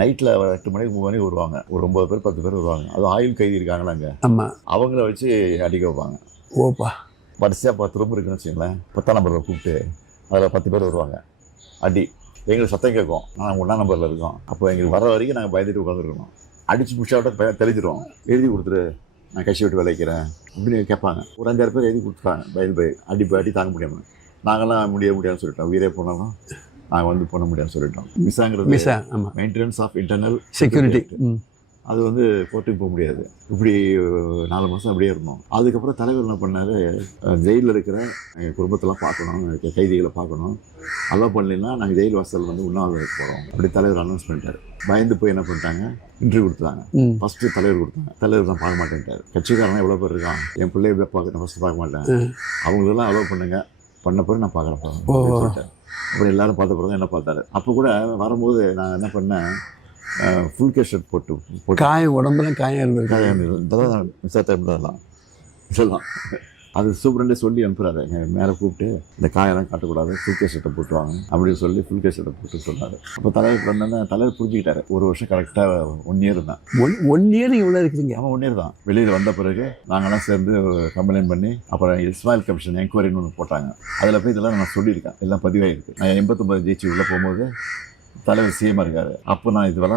நைட்டில் 8 மணிக்கு 3 மணிக்கு வருவாங்க. ஒரு 9 பேர் 10 பேர் வருவாங்க. அதுவும் ஆயுள் கைதி இருக்காங்களா அங்கே, ஆமாம். அவங்கள வச்சு அடிக்க வைப்பாங்க. ஓப்பா. வரிசையாக 10 ரூம் இருக்குன்னு வச்சுங்களேன். 10ஆம் நம்பரில் கூப்பிட்டு அதில் 10 பேர் வருவாங்க. அடி எங்களுக்கு சத்தம் கேட்கும். நாங்கள் 1ஆம் நம்பரில் இருக்கோம். அப்போ எங்களுக்கு வர வரைக்கும் நாங்கள் பயந்துட்டு உட்காந்துருக்கணும். அடிச்சு முடிச்சாவிட்ட தெளிச்சிடுவோம். எழுதி கொடுத்துரு, நான் கட்சி விட்டு விளைக்கிறேன் அப்படின்னு கேட்பாங்க. ஒரு 5-6 பேர் எழுதி கொடுத்துட்டாங்க. பயந்து அடி தாங்க முடியாமல் நாங்களாம் முடியாதுன்னு சொல்லிட்டோம். உயிரே போனாலும் நாங்கள் வந்து பண்ண முடியாதுன்னு சொல்லிட்டோம். மிஸ்ஸாங்கிறது மெயின்டெனன்ஸ் ஆஃப் இன்டர்னல் செக்யூரிட்டி. அது வந்து கோர்ட்டுக்கு போக முடியாது. இப்படி 4 மாதம் அப்படியே இருந்தோம். அதுக்கப்புறம் தலைவர் என்ன பண்ணார், ஜெயிலில் இருக்கிற எங்கள் குடும்பத்தெல்லாம் பார்க்கணும், கைதிகளை பார்க்கணும், அலோவ் பண்ணலைன்னா நாங்கள் ஜெயில் வாசல் வந்து உண்ணாவிரதம் போகிறோம் அப்படி தலைவர் அனௌன்ஸ் பண்ணிட்டார். பயந்து போய் என்ன பண்ணிட்டாங்க, இன்டர்வியூ கொடுத்தாங்க. ஃபஸ்ட்டு தலைவர் கொடுத்தாங்க. தலைவர் தான் பார்க்க மாட்டேன்ட்டார். கட்சிக்காரனா எவ்வளோ பேர் இருக்கான், என் பிள்ளைய பார்க்க ஃபஸ்ட்டு பார்க்க மாட்டேன், அவங்களெல்லாம் அலோவ் பண்ணுங்க, பண்ண பிறகு நான் பார்க்குறேன் சொல்லிட்டேன். அப்படி எல்லாரும் பார்த்த பிறகு என்ன பார்த்தாரு. அப்போ கூட வரும்போது நான் என்ன பண்ணேன், ஃபுல் கேஸ் ஷர்ட் போட்டு காயம், உடம்புல காயம் இருந்தது. காயம் இதெல்லாம் இதெல்லாம் அது சூப்பரண்டே சொல்லி அனுப்புகிறாரு. மேலே கூப்பிட்டு இந்த காயெல்லாம் காட்டக்கூடாது, ஃபுல் கேஸ் ஷர்ட்டை போட்டுவாங்க அப்படின்னு சொல்லி ஃபுல் கேஸ் ஷர்ட்டை போட்டு சொன்னார். அப்போ தலைவர் வந்தோன்னே தலைவர் புரிஞ்சுக்கிட்டாரு. 1 வருஷம் கரெக்டாக 1 இயர் தான். 1 இயர் இவ்வளோ இருக்குதுங்க. ஆமாம், 1 இயர் தான். வெளியில் வந்த பிறகு நாங்கள்லாம் சேர்ந்து கம்ப்ளைண்ட் பண்ணி அப்புறம் இஸ்மாயில் கமிஷன் என்கொயரின்னு ஒன்று போட்டாங்க. அதில் போய் இதெல்லாம் நான் சொல்லியிருக்கேன், எல்லாம் பதிவாகிருக்கு. நான் 89 ஜெயிச்சு உள்ளே போகும்போது தலைவர் சிஎம்மாக இருக்காரு. அப்போ நான் இதெல்லாம்